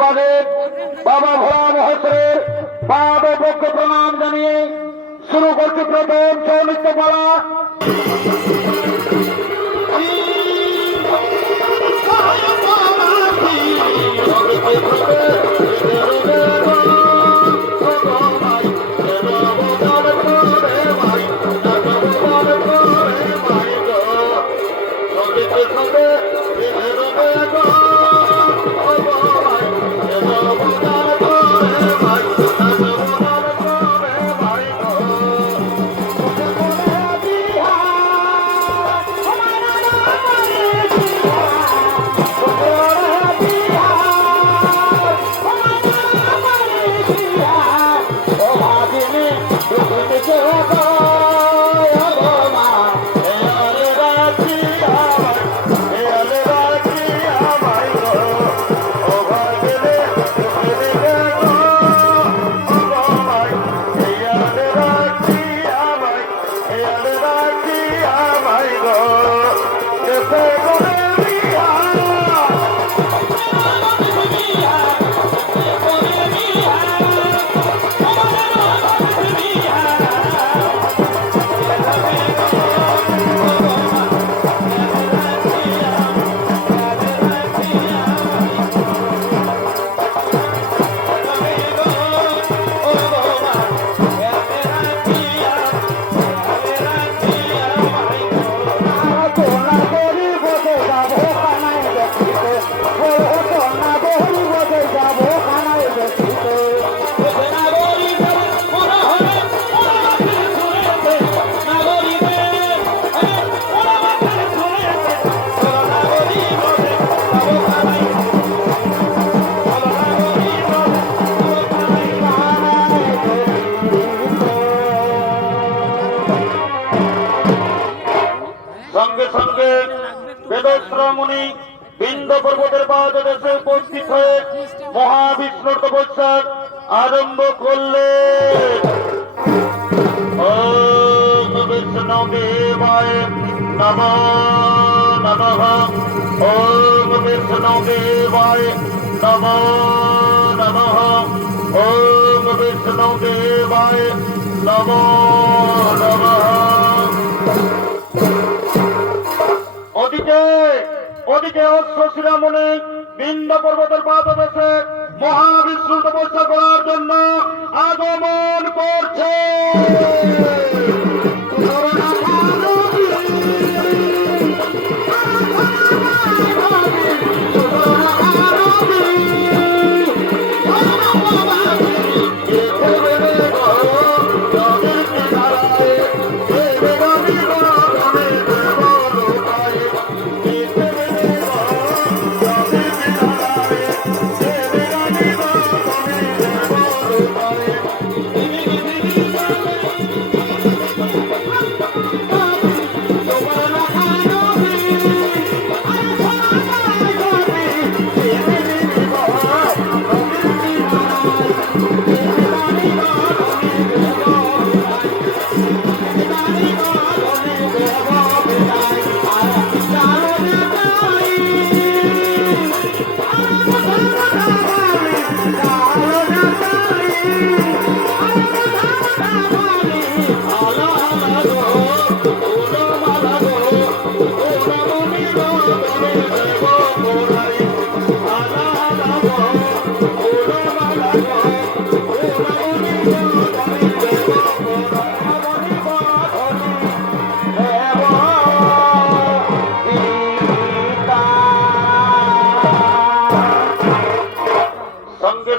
বাগে বাবা ভোলা মহেশ্বরের পাদ ও বক্ষ প্রণাম জানিয়ে শুরু করছি প্রথম সৌমিত্র পালা। সঙ্গে সঙ্গে বেদশ্রমণি বিন্দ পর্বতের পাদদেশে উপস্থিত হয়ে মহাবিষ্ণুর তপস্যার আরম্ভ করলে ওম বিষ্ণু দেবায় নমো নমঃ। ওম বিষ্ণু দেবায় নমো নমঃ। ওম বিষ্ণু দেবায় নমো নমঃ। ওদিকে অশ্বশিরামণি বিন্দ পর্বতের পাদদেশে মহাবিষ্ণুর তপস্যা করার জন্য আগমন করছে।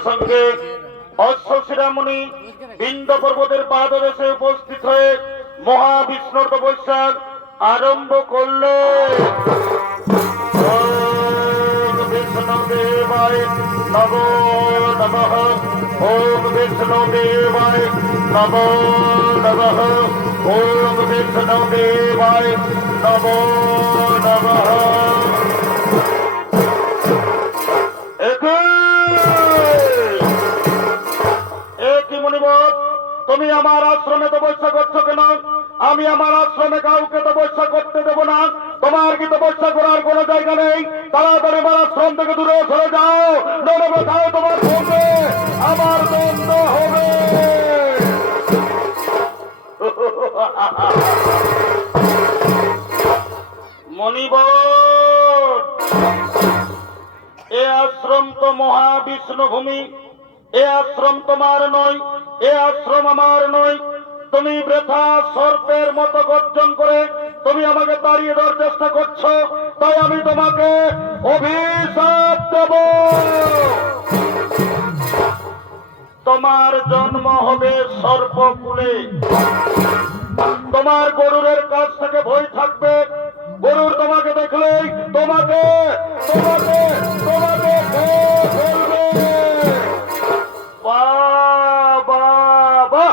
সঙ্গে অশ্বশিরামণি বিন্দ পর্বতের পাদদেশে উপস্থিত হয়ে মহাবিষ্ণুর তপস্যার আরম্ভ করলে ওম বিষ্ণু দেবায় নমো নমঃ। ওম বিষ্ণু দেবায় নমো নমঃ। ওম বিষ্ণু দেবায় নমো নমঃ। তুমি আমার আশ্রমে তপস্যা করছো কেন? আমি আমার আশ্রমে কাউকে তপস্যা করতে দেবো না। তোমার কি তপস্যা করার কোনো জায়গা নেই? তাড়াতাড়ি আমার আশ্রম থেকে দূরে সরে যাও, নইলে কোথাও তোমার সঙ্গে আমার দ্বন্দ্ব হবে। মণিবর, এ আশ্রম তো মহাবিষ্ণু ভূমি, এ আশ্রম তোমার নয়, এ আশ্রম আমার নয়। তুমি বৃথা সর্পের মতো গর্জন করে তুমি আমাকে তাড়িয়ে দেওয়ার চেষ্টা করছো, তাই আমি তোমাকে অভিশাপ দেব। তোমার জন্ম হবে সর্পকুলে। তোমার গরুরের কাছ থেকে ভয় থাকবে। গরুর তোমাকে দেখলেই তোমাকে তোমাকে তোমাকে খেয়ে ফেলবে। বাহ বাহ বাহ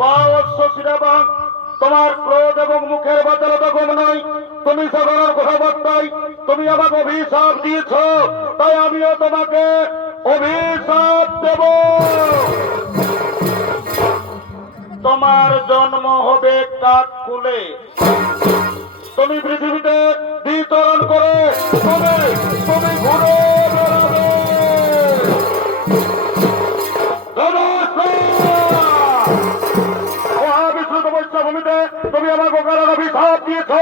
বাহ, অশ্বশিরা বাহ। তোমার ক্রোধ এবং মুখের বাচালতা কম নয়। তুমি সাধারণ কথাবার্তায় তুমি আমাকে অভিশাপ দিয়েছ, তাই আমিও তোমাকে অভিশাপ দেব। তোমার জন্ম হবে কাককুলে। তুমি পৃথিবীতে বিতরণ করে তুমি তুমি ঘুরে বেড়াবে। মহাবিষ্ণু তপস্যা ভূমিতে তুমি আমার গোকারের অভিশাপ দিয়েছ,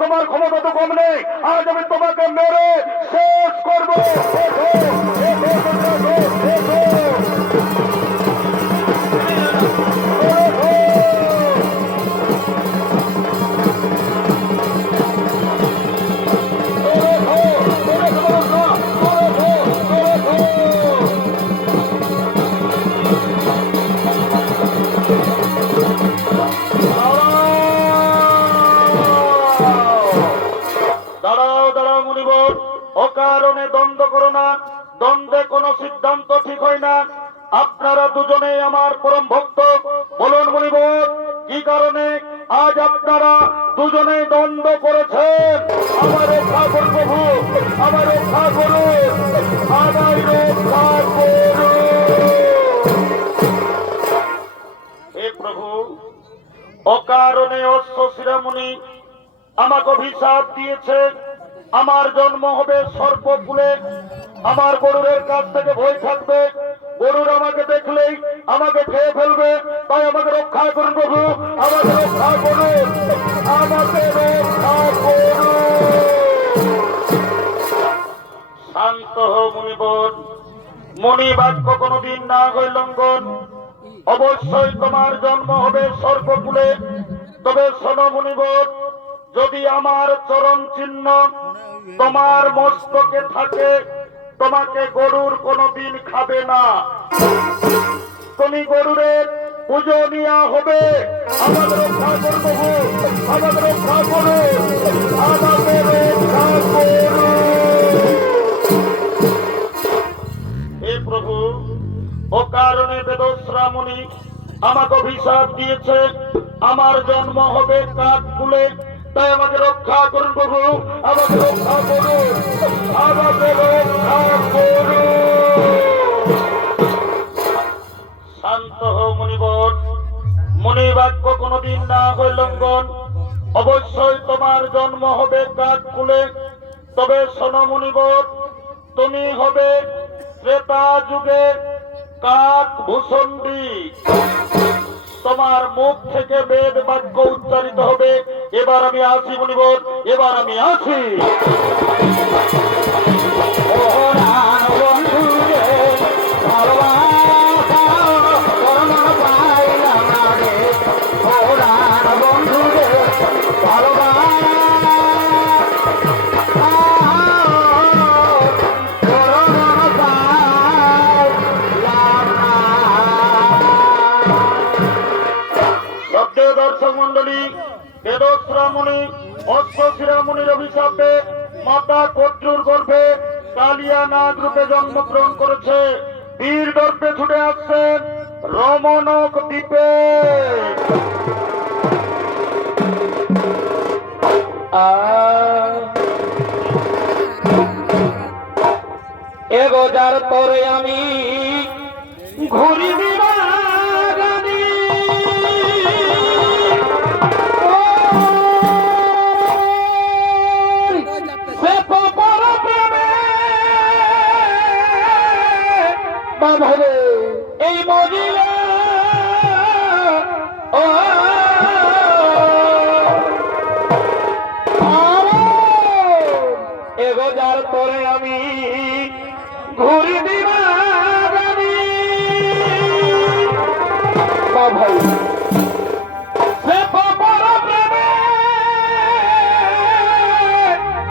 তোমার ক্ষমতা তো কম নেই। আজ আমি তোমাকে মেরে শেষ করবো। দাঁড়াও দাঁড়াও মুনিবর, অকারণে দ্বন্দ্ব করো না। দ্বন্দ্বে কোনো সিদ্ধান্ত ঠিক হয় না। আপনারা দুজনেই আমার পরম ভক্ত। বলুন মুনিবর, কি কারণে আজ আপনারা দুজনেই দ্বন্দ্ব করেছেন? আমার রক্ষা করুন প্রভু, আমার রক্ষা করুন, আমার রক্ষা করুন। হে প্রভু, অকারণে অশ্বশিরা মুনি আমাকে অভিশাপ দিয়েছে। আমার জন্ম হবে সর্পকুলে। আমার গরুরের কাছ থেকে ভয় থাকবে। গরুর আমাকে দেখলেই আমাকে খেয়ে ফেলবে, তাই আমাকে রক্ষা করুন প্রভু, আমাকে রক্ষা করুন, আমাকে রক্ষা করুন। শান্ত হো মুনিবর, মণি বাক্য কোনদিন না হয় লঙ্ঘন। অবশ্যই তোমার জন্ম হবে সর্পকুলে। তবে শোনো মুনিবর, যদি আমার চরণ চিহ্ন তোমার মস্তকে থাকে, তোমাকে গরুর কোনদিন খাবে না। তুমি গরুরের পূজনীয়া হবে। আমাদের রক্ষা করুন প্রভু, আমাদের রক্ষা করুন, আমাদের রক্ষা করুন। হে প্রভু, অকারণে বেদস্রা মুনি আমাকে অভিশাপ দিয়েছে। আমার জন্ম হবে কাককুলে, তাই আমাকে রক্ষা করুন প্রভু, আমাকে রক্ষা করুন, আমাকে রক্ষা করুন। শান্ত হো মুনিবর, মনি বাক্য কোনদিন না হয় লঙ্ঘন। অবশ্যই তোমার জন্ম হবে কাককুলে। তবে শোনো মুনিবর, তুমি হবে ত্রেতা যুগে কাক ভূষণ্ডী। তোমার মুখ থেকে বেদ বাক্য উচ্চারিত হবে। এবার আমি আসি মুনিবর, এবার আমি আসি। দর্শক মন্ডলী, বেদস্রা মুনি অশ্বশিরা মুনির অভিশাপে মাতা কর্জুর গর্ভে কালিয়া নাগ রূপে জন্মগ্রহণ করেছে। বীর দর্পে ছুটে আসছেন রমণক দ্বীপে। এগোজার পরে আমি ঘুরি দিবা ভাবে এই মজিলা ও এগো যার পরে আমি ঘুরি দিবা ভাই সে পাপর প্রেমে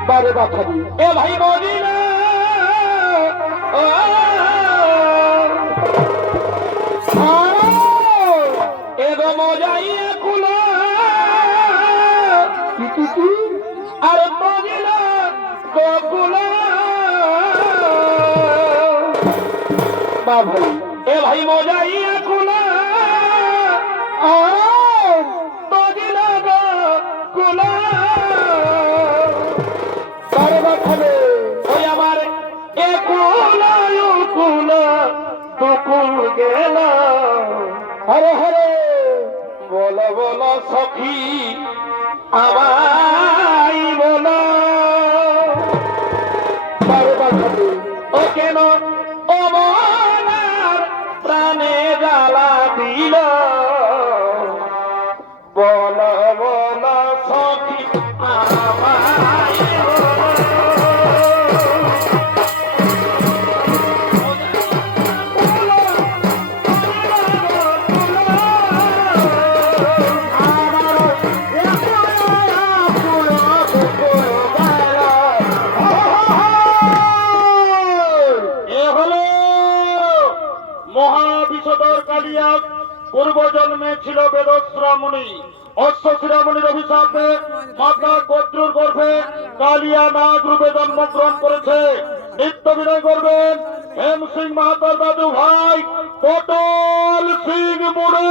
বারে বাখারি এ ভাই মজিলা ও এগো মজাইয়া কুলা কি আর মজিলা গোকুলা ভাই এ ভাই মজাইয়া কুলা মজিলা গোকুলা বারে বাখারে ওই আমার একুলা কুলা দুকুল গেল হরে হরে বলো বলো সখী আমায় বলো বারে বাখারে ও কেন ও মনার প্রাণে জ্বালা দিল বলো বলো সখী আমায় মহাবিশদর কালিয়া পূর্বজন্মে ছিল বেদশ্রামণি অশ্বশিরামণির অভিশাপে মাতা গোত্রুর গর্ভে কালিয়া নাগ রূপে জন্মগ্রহণ করেছে। নৃত্য বিনয় করবেন হেম সিং মাহাতার দাদু ভাই পটল সিং মুড়ে।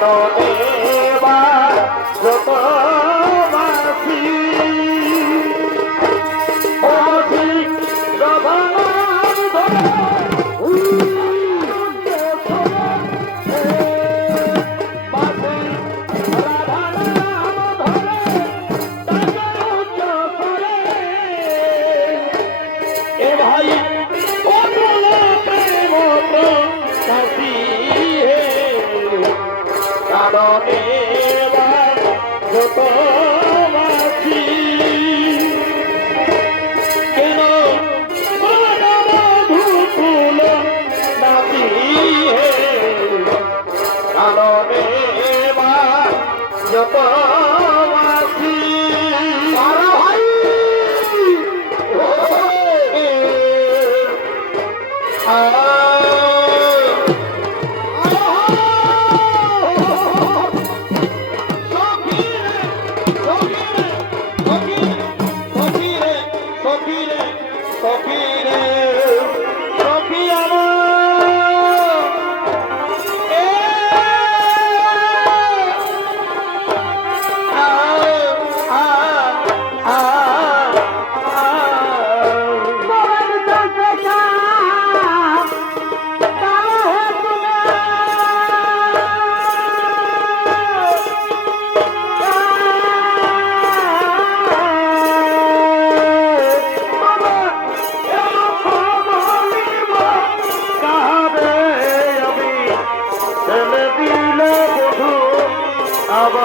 কাননে বা যত বাসি বাসি রবানার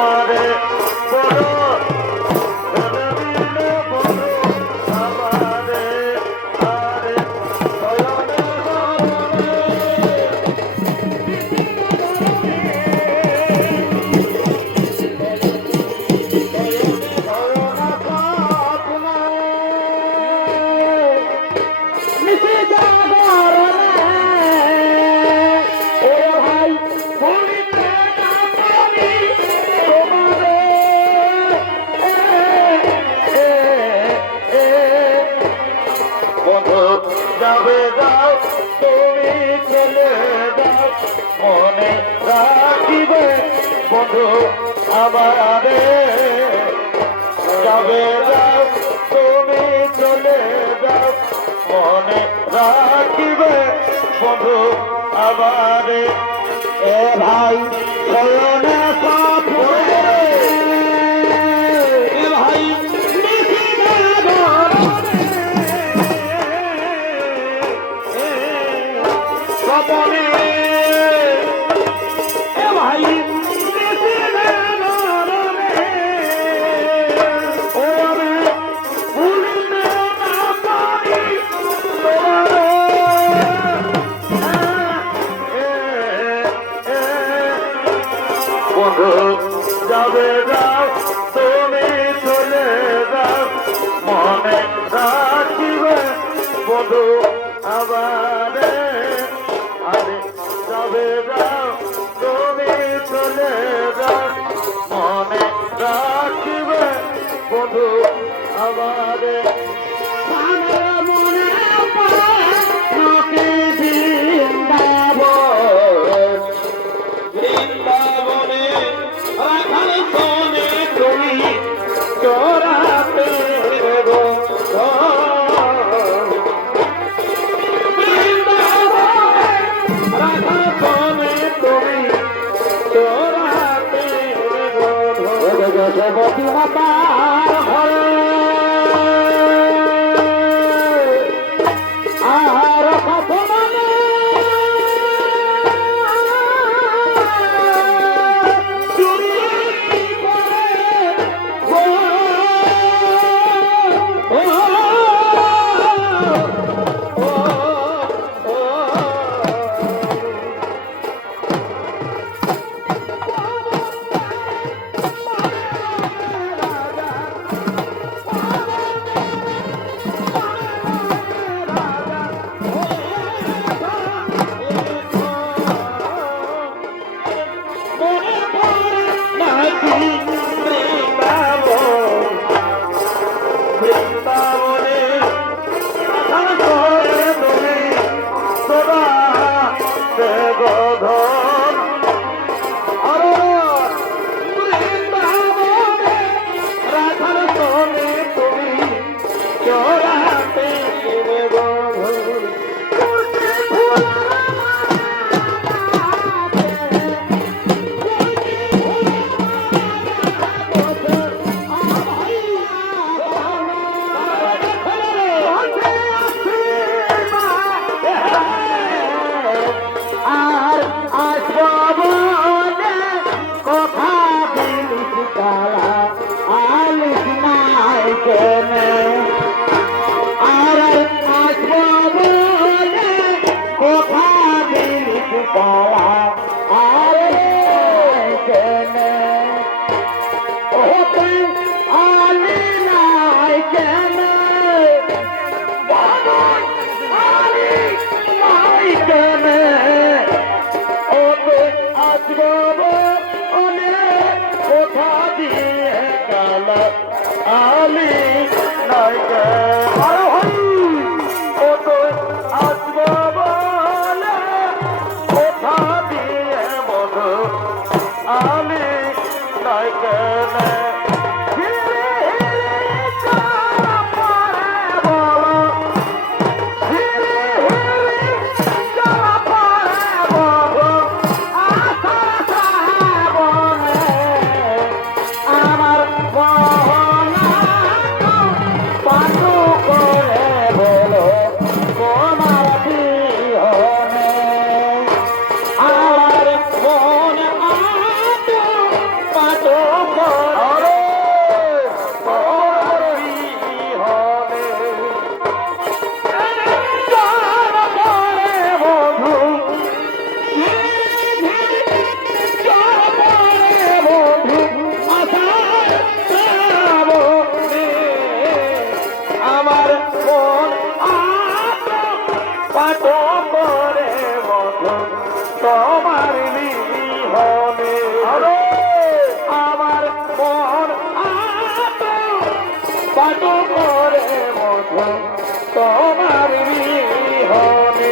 ধরে যাবে যাও তুমি চলে যাও মনে রাখিবে বন্ধু আমারে যাবে যাও তুমি চলে যাও মনে রাখিবে বন্ধু আমারে এ ভাই শয়নে সব এ ভাই সপনে এ ভাই যাবে যাও তুমি চলে যাও মনে রাখিবে বধু আবার আরে যাবে যাও তুমি চলে যাও মনে রাখিবে বধু আবার মনে বৃন্দাবনে রাখাল সোনে তুমি চোরাতে গো রাখাল সোনে তুমি চোরাতে গো জগতী মাতার ঘরে আর কখনো আসবো অনেক কোথা দিয়ে কালা আলি নাই গে আরো হই ও তো আসবো বলে কোথা দিয়ে বধু আলি নাই গে তোমার বিহনে আমার মন পাট করে মধু তোমার বিহনে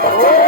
Oh,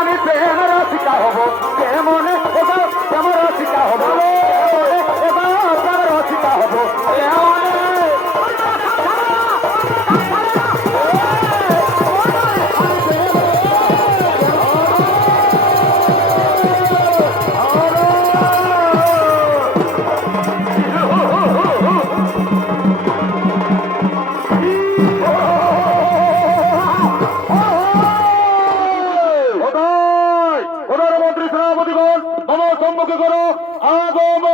আমি প্রেমের শিকা হব কেমনে কেমন শিকা হব প্রেমের শিকা হব প্রধানমন্ত্রী সেনাপতিগণ আমার সম্মুখে করো আগমন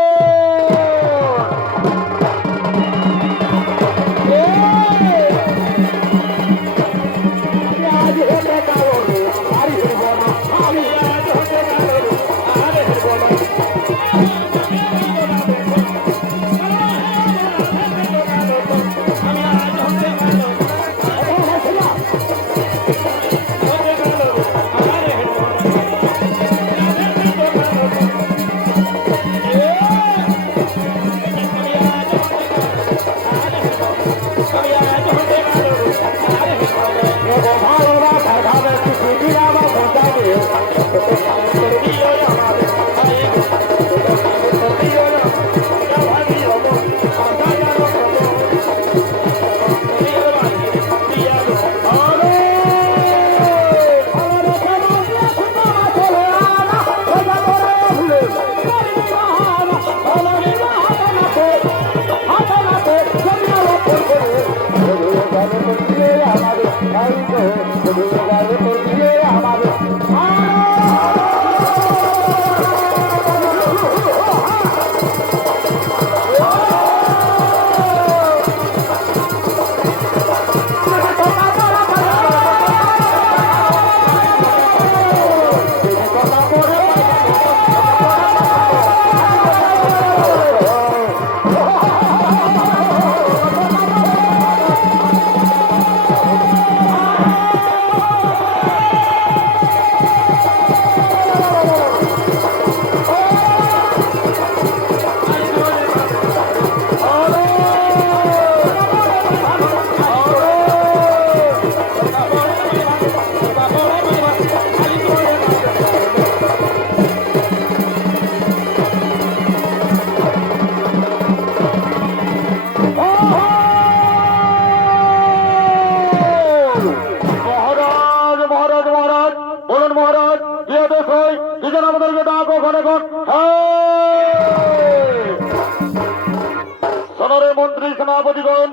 মন্ত্রী সেনাপতিগণ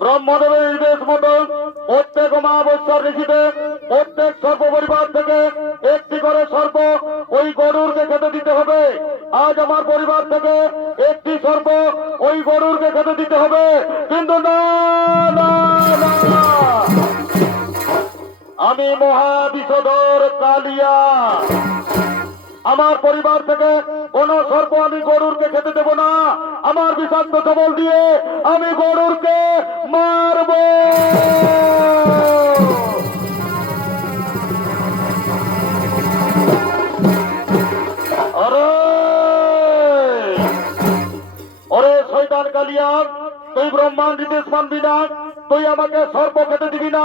ব্রহ্মদেবের নির্দেশ মতো প্রত্যেক অমাবস্যার ঋষিতে প্রত্যেক সর্প পরিবার থেকে একটি করে সর্প ওই গরুরকে খেতে দিতে হবে। আজ আমার পরিবার থেকে একটি সর্প ওই গরুরকে খেতে দিতে হবে, কিন্তু না না না, আমি মহাবিষধর কালিয়া, আমার পরিবার থেকে কোন সর্প আমি গরুরকে খেতে দেব না। আমার বিষাক্ত সবল দিয়ে আমি গরুরকে মারব। ওরে শয়তান কালিয়া, তুই ব্রহ্মার নির্দেশ মানবি না, তুই আমাকে সর্প খেতে দিবি না।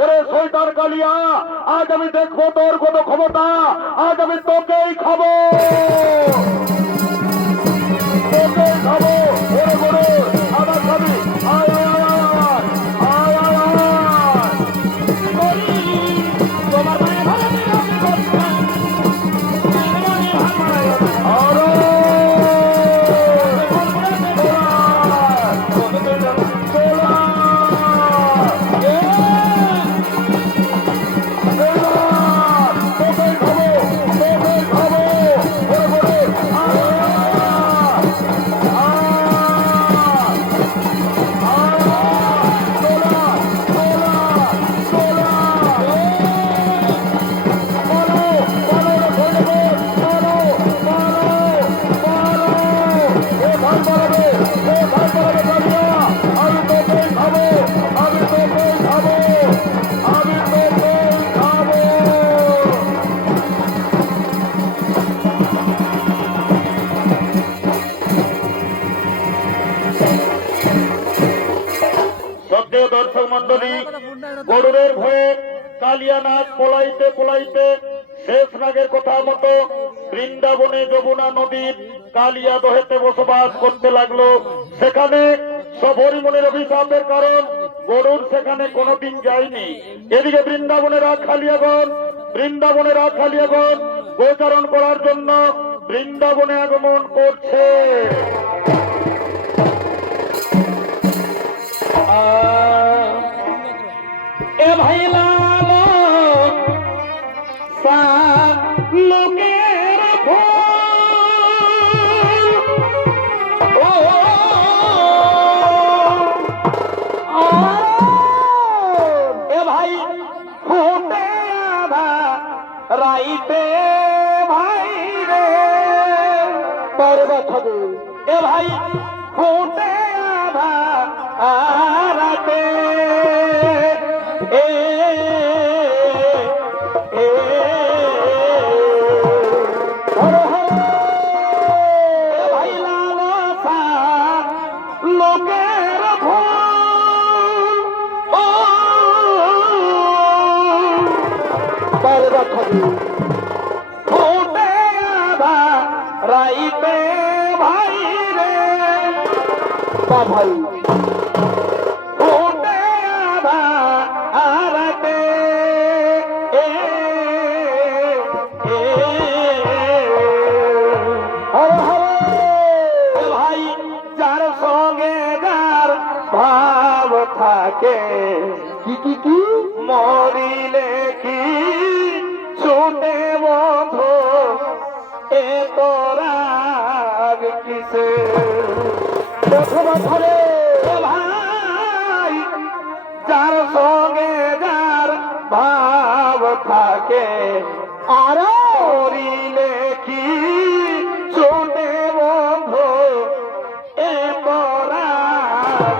ওরে শয়তান কালিয়া, আজ আমি দেখবো তোর কত ক্ষমতা, আজ আমি তোকেই খাবো, তোকেই খাবো। ওরে গরু আমার খাবি, আয় আয় আয় আয় আয় আয়। তোমার মায়ের ভালো দর্শক মন্ডলী, গরুরের ভয়ে কালিয়া নাগ পলাইতে পলাইতে শেষ নাগের কথা মতো বৃন্দাবনে যমুনা নদীর কালিয়া দহেতে বসবাস করতে লাগলো। সেখানে সবরিমনের অভিশাপের কারণ গরুর সেখানে কোনোদিন যায়নি। এদিকে বৃন্দাবনের খালিয়াগণ গোচারণ করার জন্য বৃন্দাবনে আগমন করছে। এ ভাই লাল লোকের এ ভাই ফুটে আধা রাইতে ভাই রে এ ভাই ফুটে আধা রাতে এ ভাই লালসা লোকের ফুটে আধা রাইতে ভাই রে ভাই ফুটে আধা আরাতে ভাই যার সঙ্গে যার ভাব থাকে কি মরিলে কি ছুটে বন্ধু এ তোরাগ কিসে ধরে ভাই যার সঙ্গে যার ভাব থাকে আর মরিলে কি ছুটে বন্ধু এ তোরাগ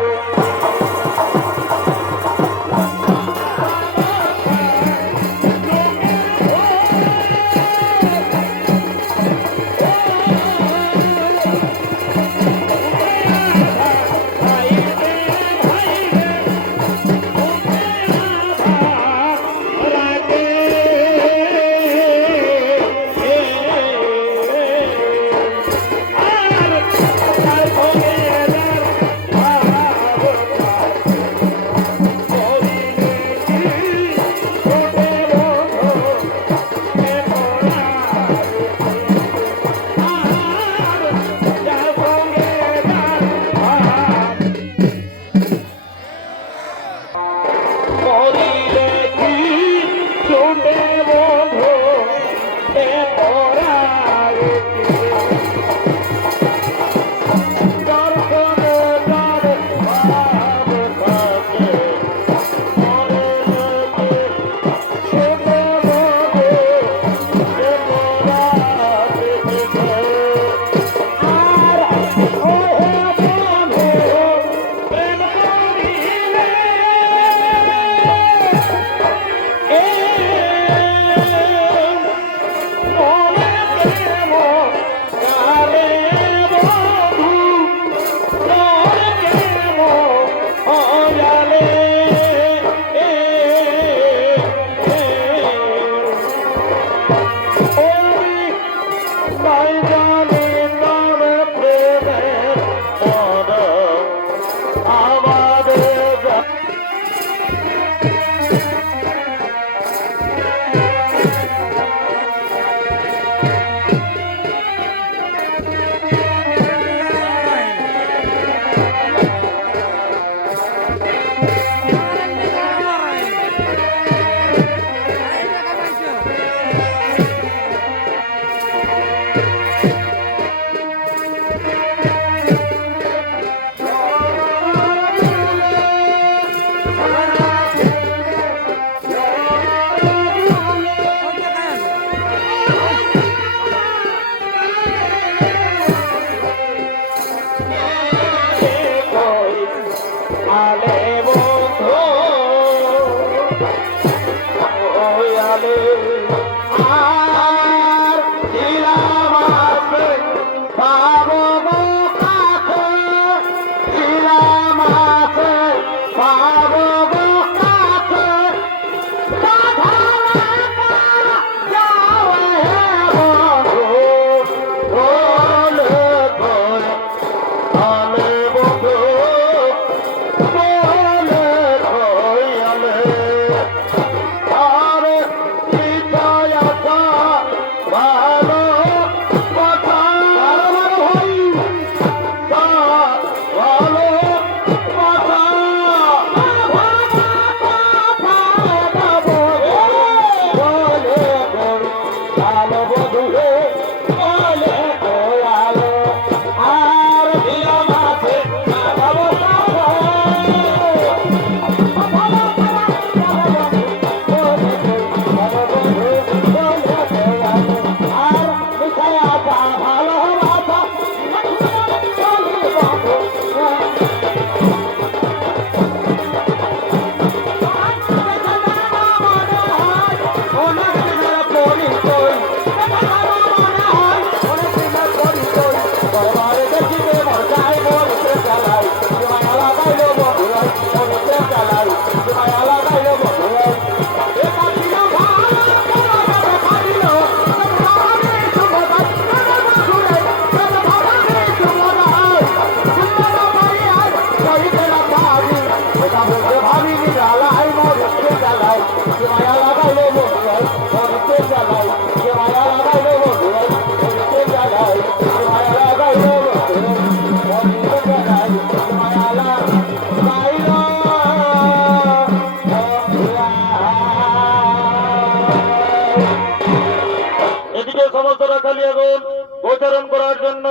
এদিকে সমস্ত রাখালিয়াগণ গোচারণ করার জন্য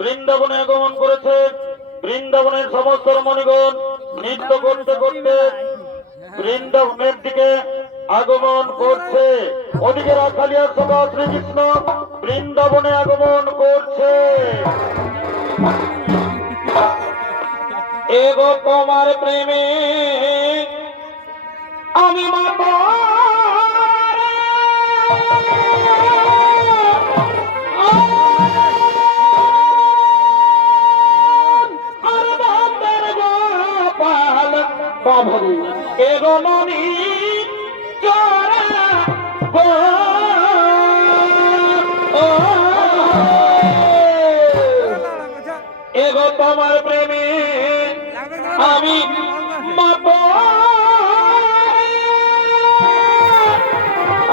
বৃন্দাবনে আগমন করেছে। বৃন্দাবনের সমস্ত রমণীগণ নৃত্য করতে করতে বৃন্দাবনের দিকে আগমন করছে। ওদিকে রাখালিয়ার সভা শ্রীকৃষ্ণ বৃন্দাবনে আগমন করছে। এগো তোমার প্রেমে আমি মাতা এগো মনি চোরা এগো তোমার প্রেমে আমি মাপ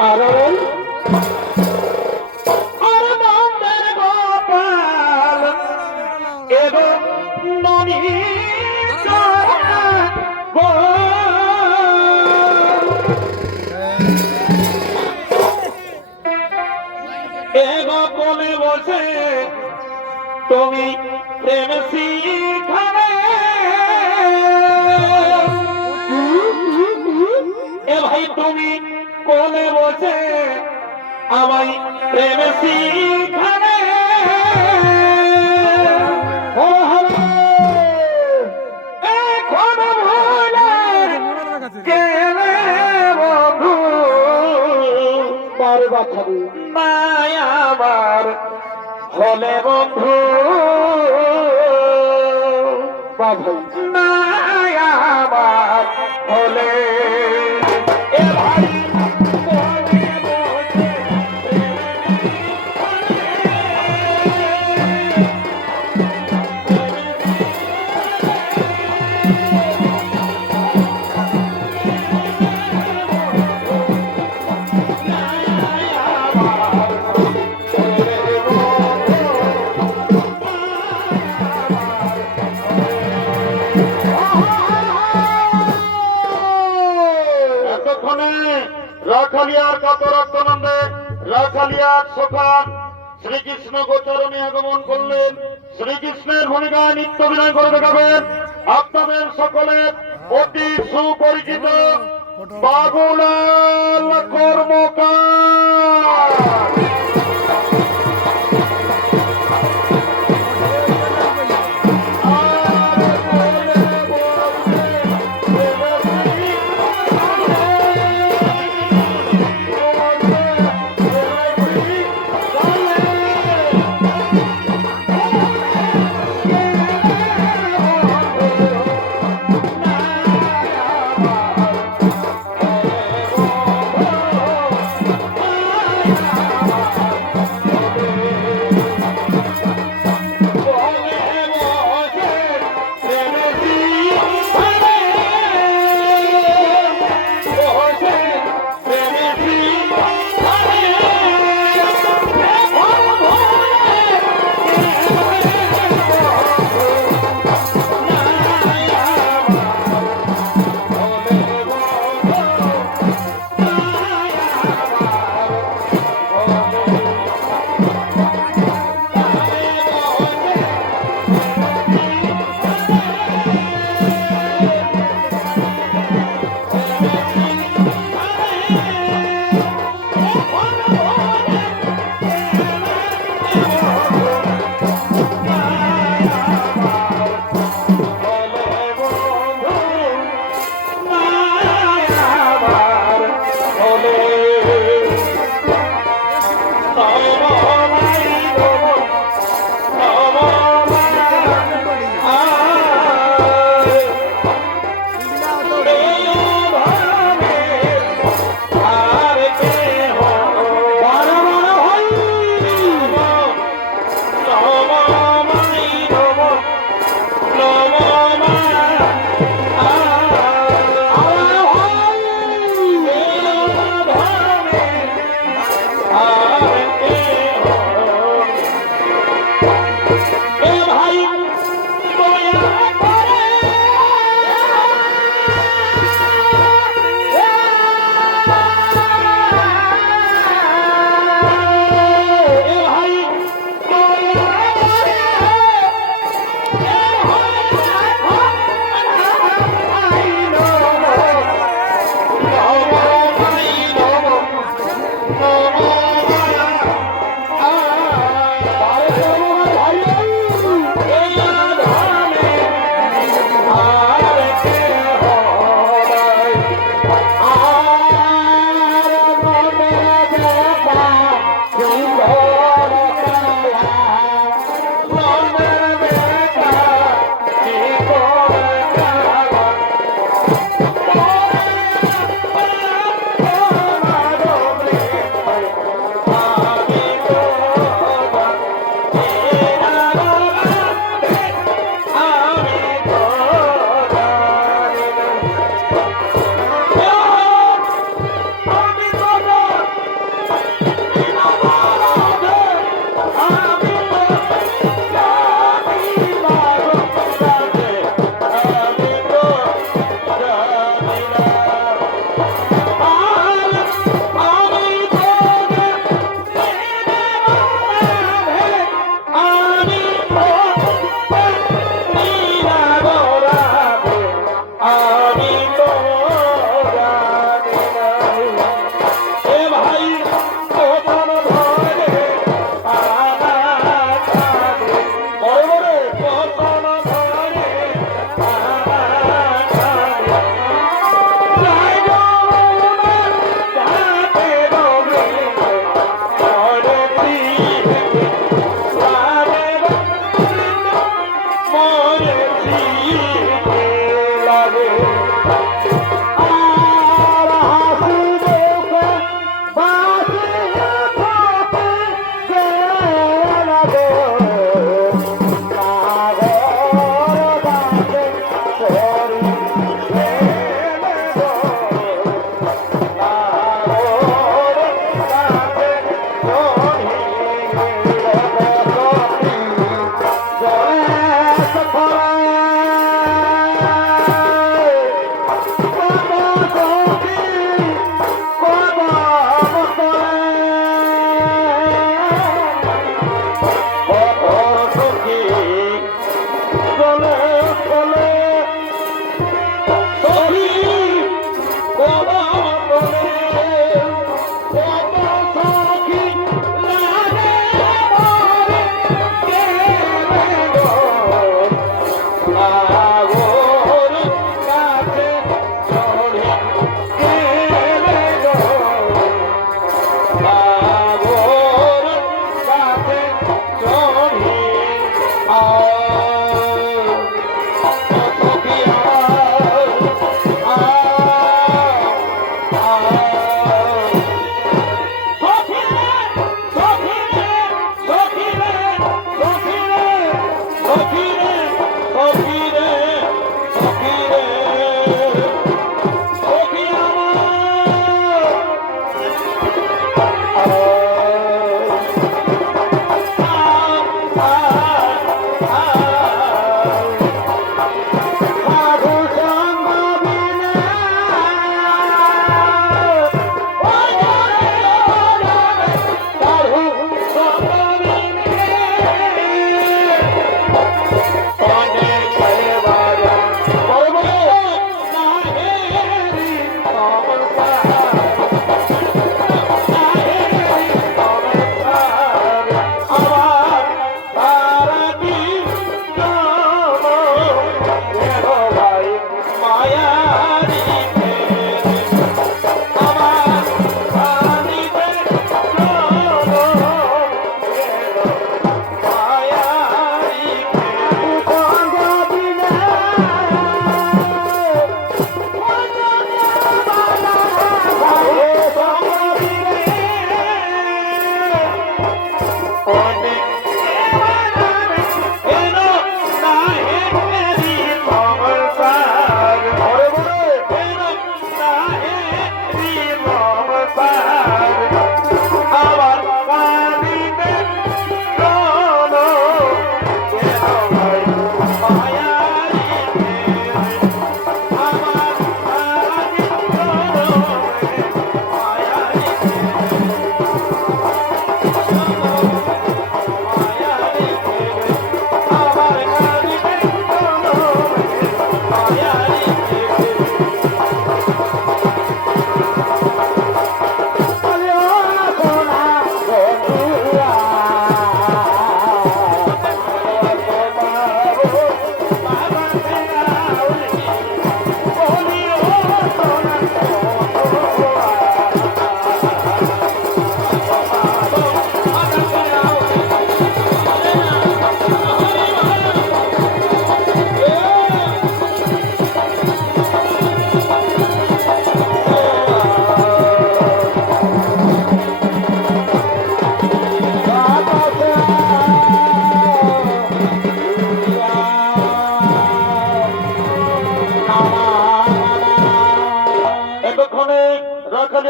আর নন্দের গোপাল এগো মনি এগো কোলে বসে তুমি প্রেম শিখাবে এ ভাই তুমি কোলে বসে আমায় প্রেম শিখাবে এখন ভুলে গেলে বন্ধু পারে বাছাবে মায়া আমার হলে বন্ধু মায়া আমার হলে এ ভাই রাখালিয়ার কাতরাত্মানন্দে রাখালিয়ার সোফান শ্রীকৃষ্ণ গোচরণে আগমন করলেন। শ্রীকৃষ্ণের ভূমিকায় নিত্য অভিনয় করে দেখাবেন আপনাদের সকলের অতি সুপরিচিত বাবুলাল কর্মকার।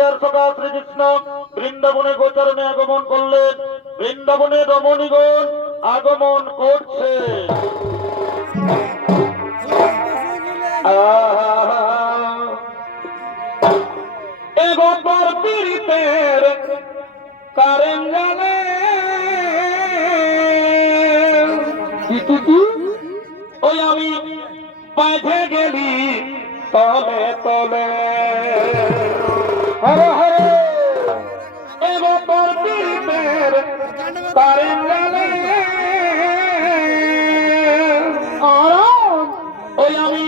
দয়ার সখা শ্রীকৃষ্ণ বৃন্দাবনে গোচরণে আগমন করলেন। বৃন্দাবনে রমণীগণ আগমন করছে। এগোপর পীড়িতের কারেন জানে ওই আমি বাঁধে গেলি তলে তলে হরে হরে এগোপর পীড়িতের কারেন জানে ওই আমি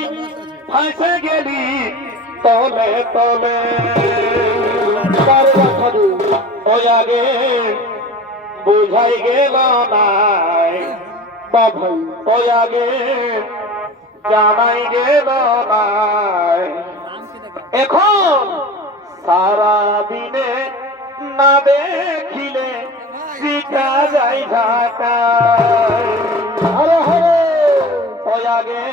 ফাঁসে গেলি তলে তলে ওই আগে বুঝাই গেল নাই বাভাই ওই আগে জানাই গেল নাই এখন সারা দিনে না দেখিলে শিখা যাই ঢাকায় হরে হরে ওই আগে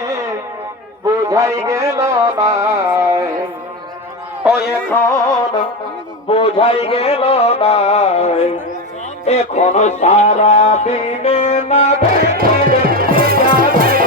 বুঝাই গেল নাই ও এখন বুঝাই গেল নাই এখন সারা দিনে না দেখিলে শিখা যাই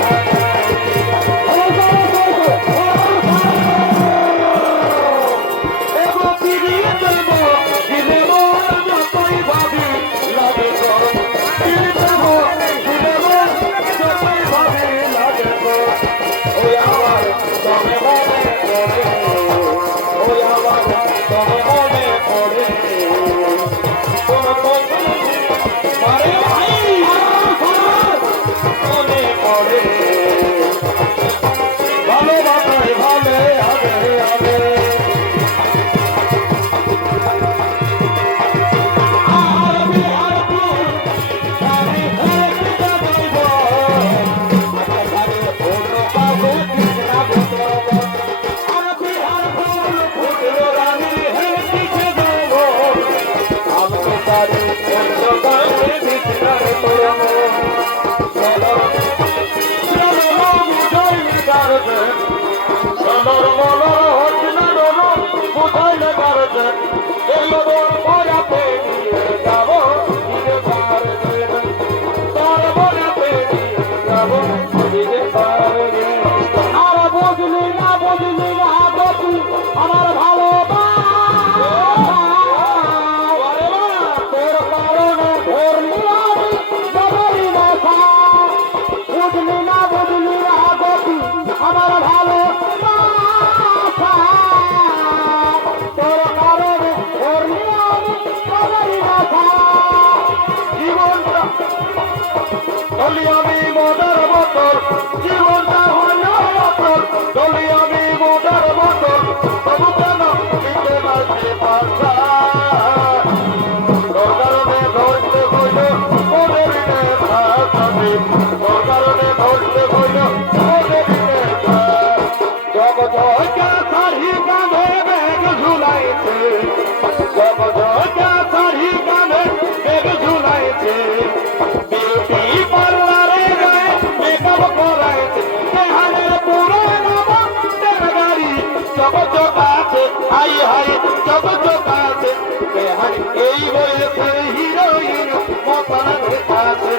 এই বয়সের হিরোইন মতন দেখাছে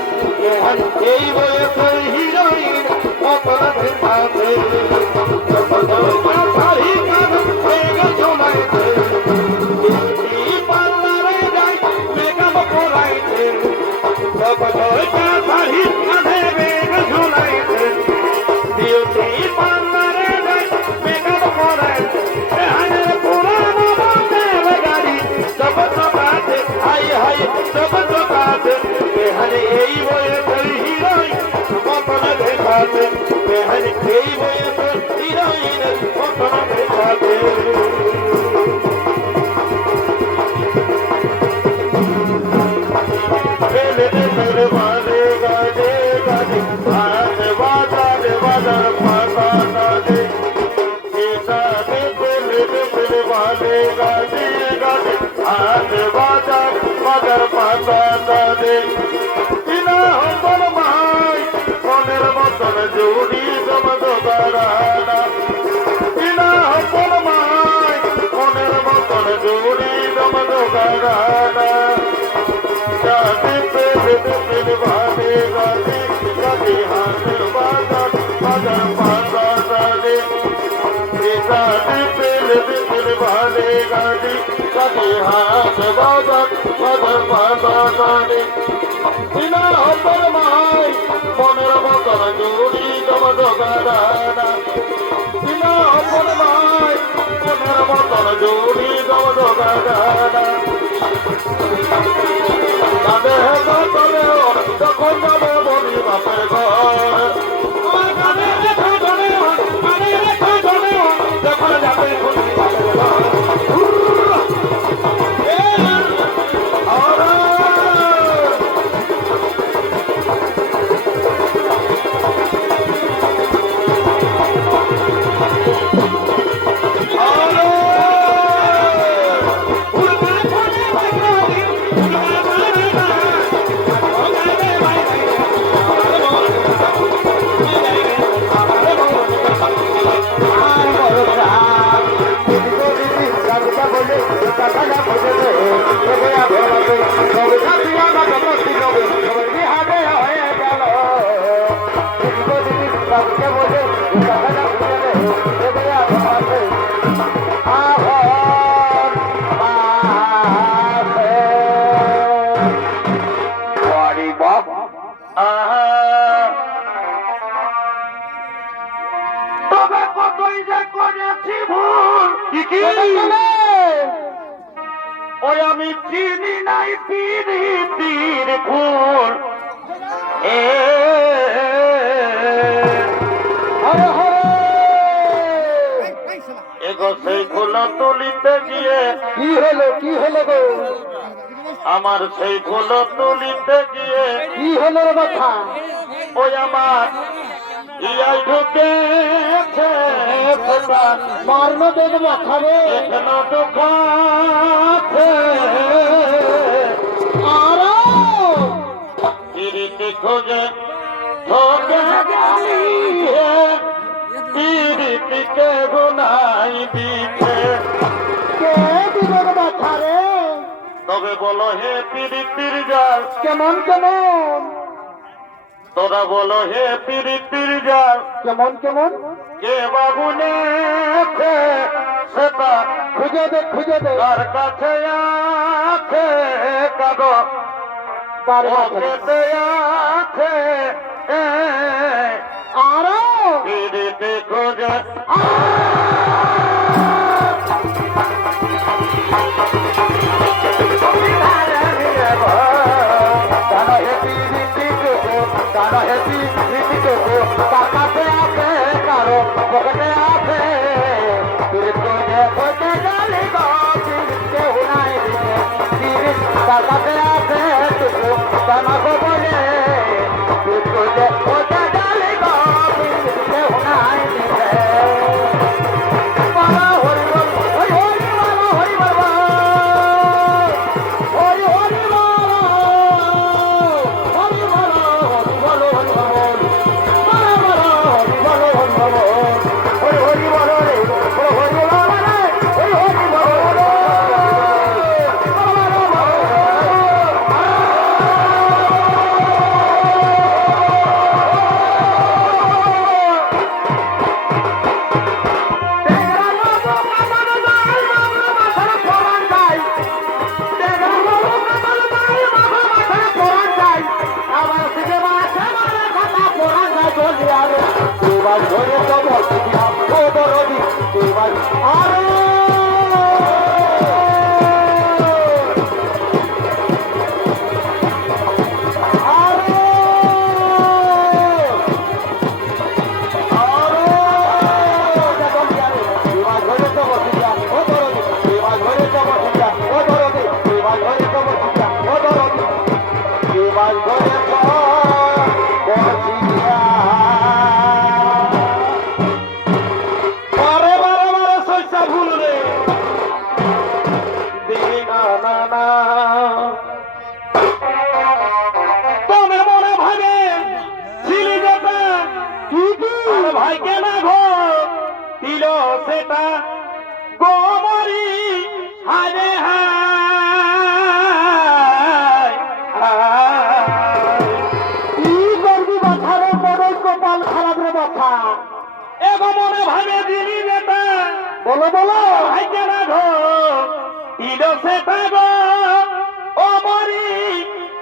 এই বয়সের হিরোইন মতন দেখাছে পার্লারে যাই মেকআপ করাইছে ঝুলাইছে বিউটি পার্লারে যাই মেকআপ করাইছে এই বয়সের হিরোইন মতন দেখাছে এই বয়সের হিরোইন মতন দেখাছে वाले गाने गाने हाथ बाजार बाजार पाता गाने गाने बोले वाले गाने गाने हाथ बाजार बाजार पाता गाने बिना हम माई कोनेर मतन जोड़ी समझो गाना बिना हम माई कोनेर গানা গাদি পেলে দিল ভালে গাদি গাদি হাত বাজার বাজার বাজার গাদি গাদি পেলে দিল ভালে গাদি গাদি হাত বাজার বাজার বাজার গাদি বিনা হপর মাই মনের মতন জুড়ি জমদ গানা বিনা হপর মাই মনের মতন জুড়ি জমদ গানা তবে তবে যখন যাবে বলি বাপের ঘর যখন যাবে বলি বাপের ঘর তবে কতই যে করেছি ভুল কি ওই আমি চিনি নাই পিরিতির ফুল এগো সেই ফুল তুলিতে গিয়ে কি হলো গো আমার সেই ফুল তুলিতে গিয়ে কি হলো কথা ওই আমার ইয়াই ঢুকেছে মারণ দেখবো খাবে এখনো ঢুকাছে আরো পিরিতি খোঁজে ঠকে গেলি পিরিতিকে গুনাই দিছে কে দিবের কথা রে তবে বলো হে পিরিতির জাল কেমন কেমন তোরা বলো হে পিরিতির জাল কেমন কেমন কে বাবুনে সেটা খুঁজে দে তার কাছে আছে কাগো পকেটে আছে আরো পিরিতি খুঁজে পকেটে আছে তার কাছে আছে জানাবো বলে মনে ভাবে দিলি যেটা বলো বলো ভাইকে না ঘো ইল সেটা গো ও মরি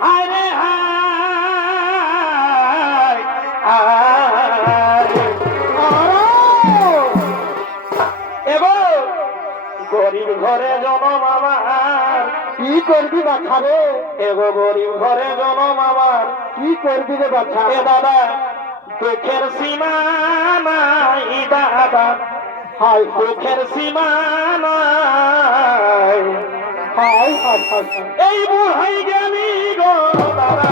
হায় রে হায় হায় এগো গরিব ঘরে জনম আমার কি করবি বাছা রে এগো গরিব ঘরে জনম আমার কি করবি রে বাছা এ দাদা দুঃখের সীমা নাই দাদা হায় দুঃখের সীমা নাই হায় হায় হায় এই বুড়াই গেলি গো দাদা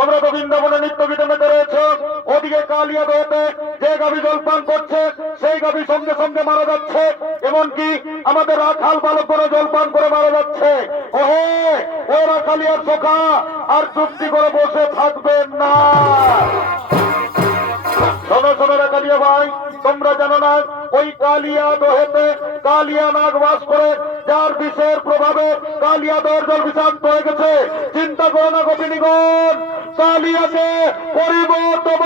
তোমরা তো বৃন্দাবনে নিত্য গীতে মেতে রয়েছ ওদিকে কালিয়া দোতে যে গাভী জলপান করছে সেই গাভী সঙ্গে সঙ্গে মারা যাচ্ছে এমনকি আমাদের রাখাল বালক করে জলপান করে মারা যাচ্ছে ওহে ও রাখালিয়ার চোখা আর চুক্তি করে বসে থাকবেন না শোনো শোনো কালিয়া ভাই তোমরা জানো না ওই কালিয়া দোহেতে কালিয়া নাগ বাস করে যার বিষের প্রভাবে কালিয়া দোহের জল বিষাক্ত হয়ে গেছে চিন্তা করো না গোপিনীগণ কালিয়াকে পরিবর্তন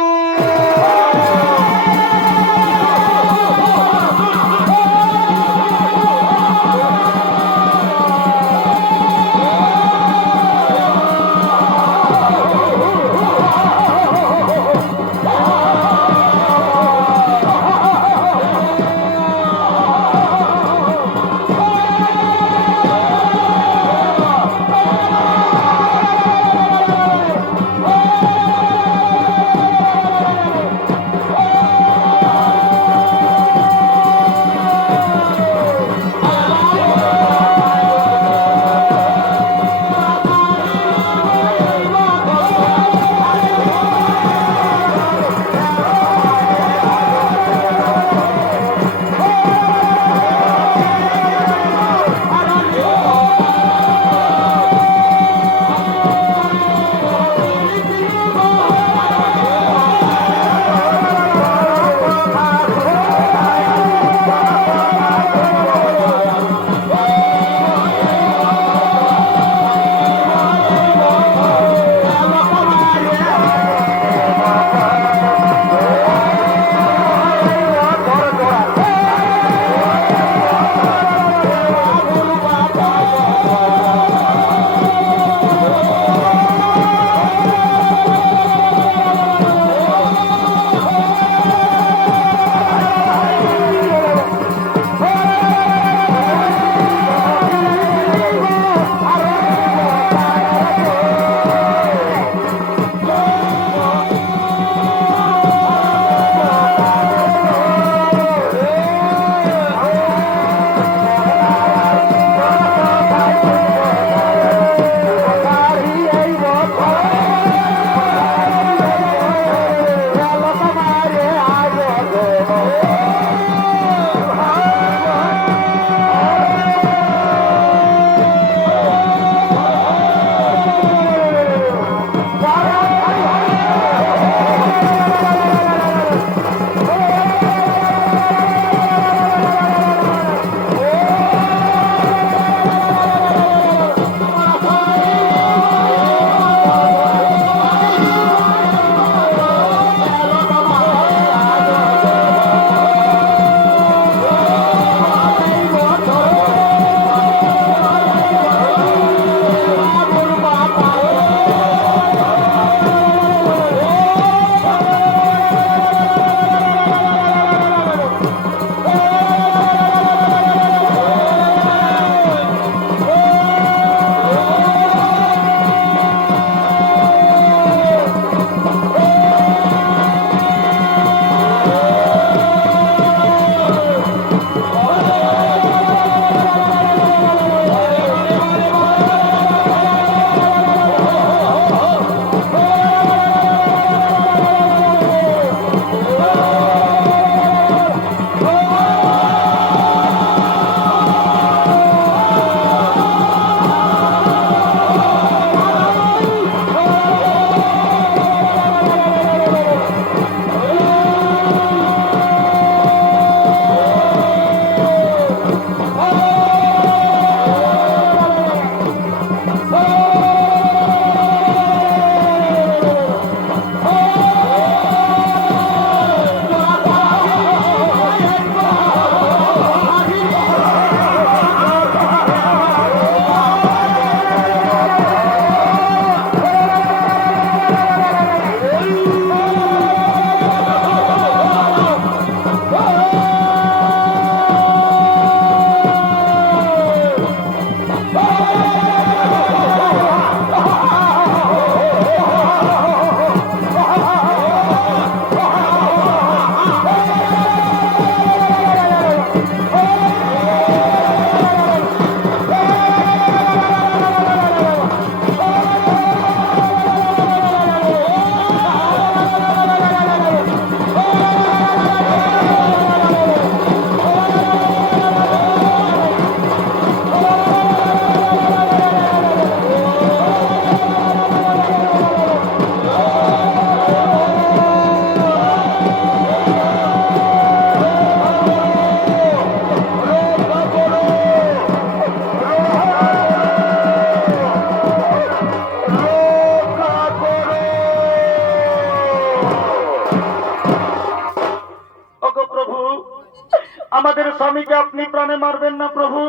আমাদের স্বামীকে আপনি প্রাণে মারবেন না প্রভু,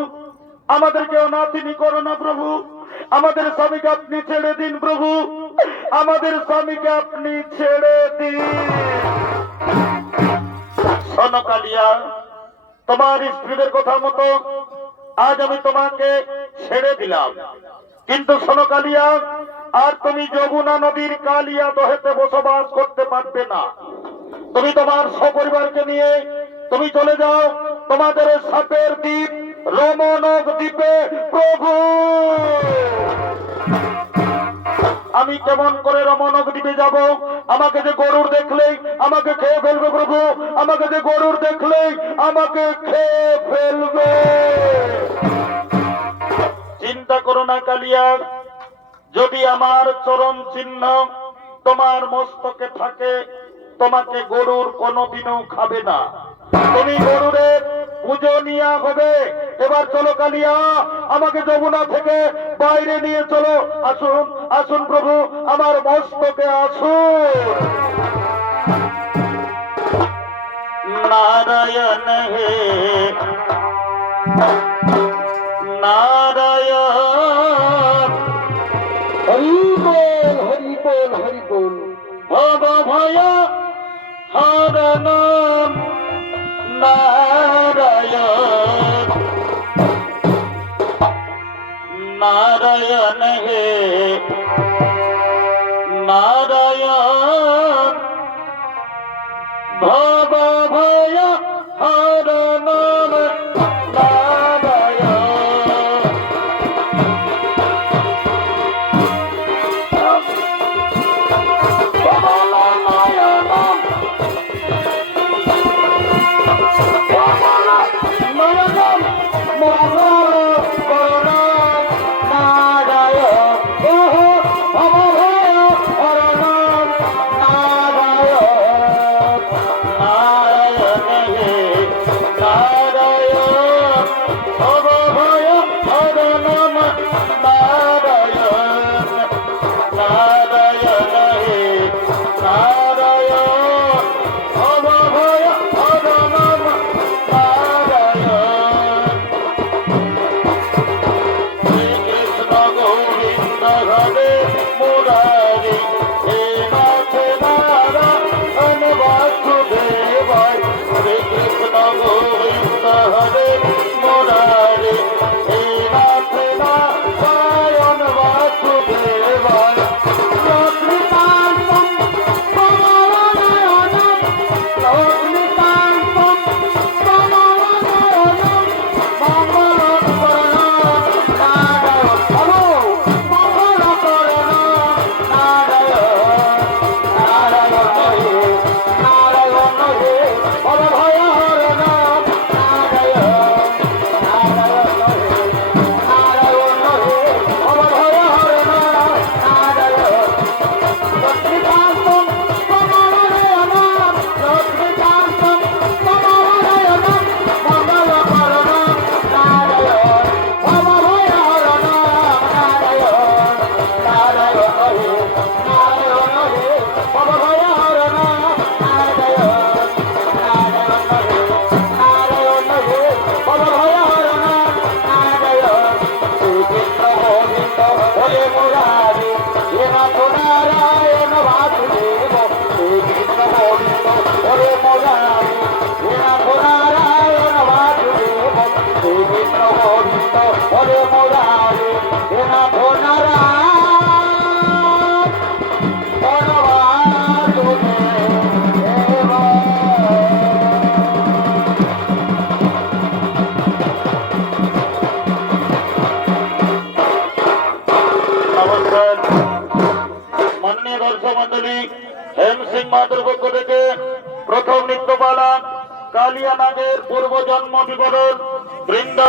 আমাদেরকে অনাথিনী করো না প্রভু, আমাদের স্বামীকে আপনি ছেড়ে দিন প্রভু, আমাদের স্বামীকে আপনি ছেড়ে দিন। শোনো কালিয়া, তোমার স্ত্রীদের কথা মতো আজ আমি তোমাকে ছেড়ে দিলাম, কিন্তু শোনো কালিয়া, আর তুমি যমুনা নদীর কালিয়া দহেতে বসবাস করতে পারবে না। তুমি তোমার সপরিবারকে নিয়ে তুমি চলে যাও তোমাদের সাপের দ্বীপ রমণক দ্বীপে। প্রভু, আমি কেমন করে রমণক দ্বীপে যাব? আমাকে যে গরুর দেখলেই আমাকে খেয়ে ফেলবে প্রভু, আমাকে যে গরুর দেখলেই আমাকে খেয়ে ফেলবে। চিন্তা করো না কালিয়া, যদি আমার চরণ চিহ্ন তোমার মস্তকে থাকে, তোমাকে গরুর কোনোদিনও খাবে না, তুমি গরুরের পূজনীয়া হবে। এবার চলো কালিয়া, আমাকে যমুনা থেকে বাইরে নিয়ে চলো। আসুন আসুন প্রভু, আমার মস্তকে আসুন। নারায়ণ হে নারায়ণ, হরি বল হরি বল হরি বল। ভব ভয় হরণ নারায়ণ, নারায়ণ হে নারায়ণ, ভব ভয় হরণ নারায়ণ। মাননীয় দর্শক মন্ডলী, হেম সিং মাহাতোর পক্ষ থেকে প্রথম নৃত্যপালা কালিয়া নাগের পূর্ব জন্ম বিবরণ বৃন্দা।